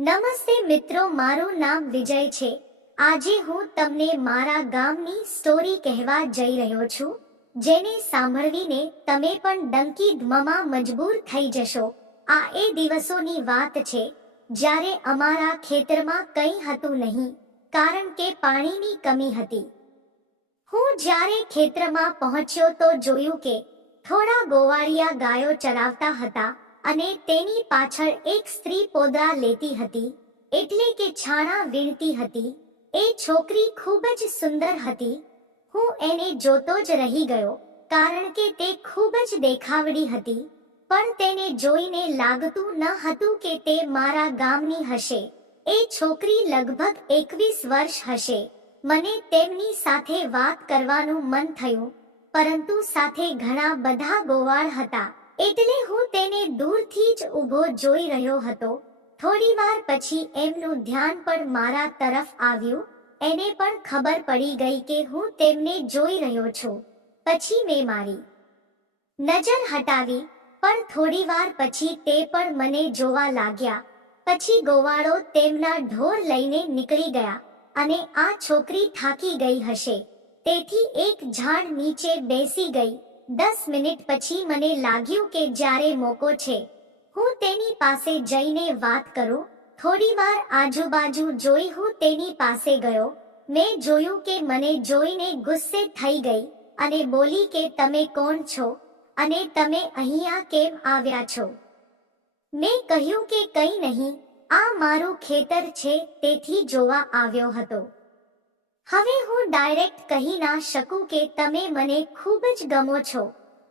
નમસ્તે મિત્રો, મારું નામ વિજય છે। આજે હું તમને મારા ગામની સ્ટોરી કહેવા જઈ રહ્યો છું, જેને સાંભળીને તમે પણ ડંકી ધમમાં મજબૂર થઈ જશો। આ એ દિવસોની વાત છે જ્યારે અમારા ખેતરમાં કંઈ હતું નહીં, કારણ કે પાણીની કમી હતી। હું જ્યારે ખેતરમાં પહોંચ્યો તો જોયું કે થોડા ગોવાળિયા ગાયો ચરાવતા હતા અને તેની પાછળ એક સ્ત્રી પોદરા લેતી હતી, એટલે કે છાણા વીણતી હતી। એ છોકરી ખૂબ જ સુંદર હતી। હું એને જોતો જ રહી ગયો, કારણ કે તે ખૂબ જ દેખાવડી હતી, પણ તેને જોઈને લાગતું ન હતું કે તે મારા ગામની હશે। એ છોકરી લગભગ 21 વર્ષ હશે। મને તેમની સાથે વાત કરવાનું મન થયું, પરંતુ સાથે ઘણા બધા ગોવાળ હતા, એટલે હું તેને દૂરથી જ ઊભો જોઈ રહ્યો હતો। થોડીવાર પછી એમનું ધ્યાન પણ મારા તરફ આવ્યું। એને પણ ખબર પડી ગઈ કે હું તેમને જોઈ રહ્યો છું। પછી મેં મારી નજર હટાવી, પણ થોડીવાર પછી તે પણ મને જોવા લાગ્યા। પછી ગોવાળો તેમના ઢોર લઈને નીકળી ગયા અને આ છોકરી થાકી ગઈ હશે, તેથી એક ઝાડ નીચે બેસી ગઈ। 10 મિનિટ પછી મને લાગ્યું કે જ્યારે મોકો છે, હું તેની પાસે જઈને વાત કરું। થોડીવાર આજુબાજુ જોઈ હું તેની પાસે ગયો। મેં જોયું કે મને જોઈને ગુસ્સે થઈ ગઈ અને બોલી કે તમે કોણ છો અને તમે અહીંયા કેમ આવ્યા છો? મેં કહ્યું કે કંઈ નહીં, આ મારું ખેતર છે, તેથી જોવા આવ્યો હતો। હવે હું ડાયરેક્ટ કહી ના શકું કે તમે મને ખૂબ જ ગમો છો।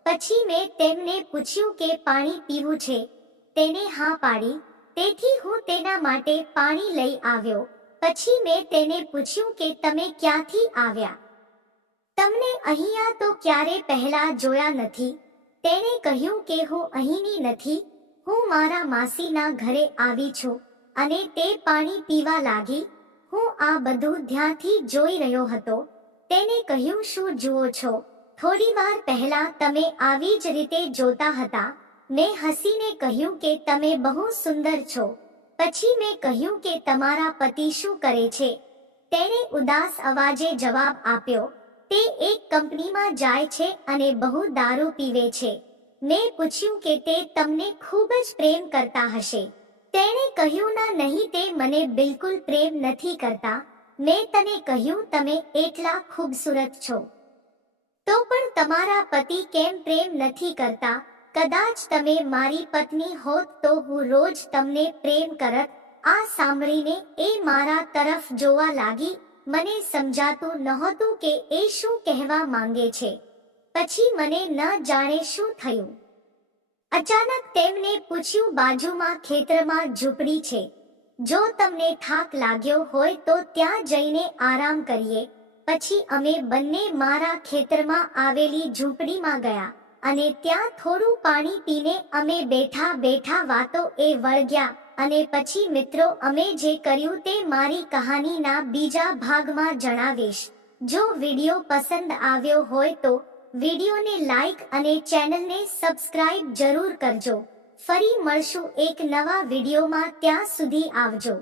પછી મેં તેમને પૂછ્યું કે પાણી પીવું છે? તેને હા પાડી, તેથી હું તેના માટે પાણી લઈ આવ્યો। પછી મેં તેને પૂછ્યું કે તમે ક્યાંથી આવ્યા? તમને અહીંયા તો ક્યારે પહેલા જોયા નથી। તેણે કહ્યું કે હું અહીંની નથી, હું મારા માસીના ઘરે આવી છું અને તે પાણી પીવા લાગી। હું આ બધું ધ્યાનથી જોઈ રહ્યો હતો। તેને કહ્યું શું જુઓ છો? થોડીવાર પહેલા તમે આવી જ રીતે જોતા હતા। મેં હસીને કહ્યું કે તમે બહુ સુંદર છો। પછી મેં કહ્યું કે તમારા પતિ શું કરે છે? તેણે ઉદાસ અવાજે જવાબ આપ્યો, તે એક કંપનીમાં જાય છે અને બહુ દારૂ પીવે છે। મેં પૂછ્યું કે તે તમને ખૂબ જ પ્રેમ કરતા હશે? તેણે કહ્યું ના નહીં, તે મને બિલકુલ પ્રેમ નથી કરતા। મેં તને કહ્યું તમે એટલા ખૂબસૂરત છો, તો પણ તમારા પતિ કેમ પ્રેમ નથી કરતા? કદાચ તમે મારી પત્ની હોત તો હું રોજ તમને પ્રેમ કરત। આ સાંભળીને એ મારા તરફ જોવા લાગી। મને સમજાતું નહોતું કે એ શું કહેવા માંગે છે। પછી મને ન જાણે શું થયું। અચાનક તેમને પૂછ્યું, બાજુમાં ખેતરમાં ઝૂંપડી છે, જો તમને થાક લાગ્યો હોય તો ત્યાં જઈને આરામ કરીએ। પછી અમે બંને મારા ખેતરમાં આવેલી ઝૂંપડીમાં ગયા અને ત્યાં થોડું પાણી પીને અમે બેઠા બેઠા વાતો એ વળગ્યા। અને પછી મિત્રો, અમે જે કર્યું તે મારી કહાનીના બીજા ભાગમાં જણાવીશ। જો વિડીયો પસંદ આવ્યો હોય તો વિડીયોને લાઈક અને ચેનલને સબસ્ક્રાઇબ જરૂર કરજો। ફરી મળશું એક નવા વિડીયોમાં, ત્યાં સુધી આવજો।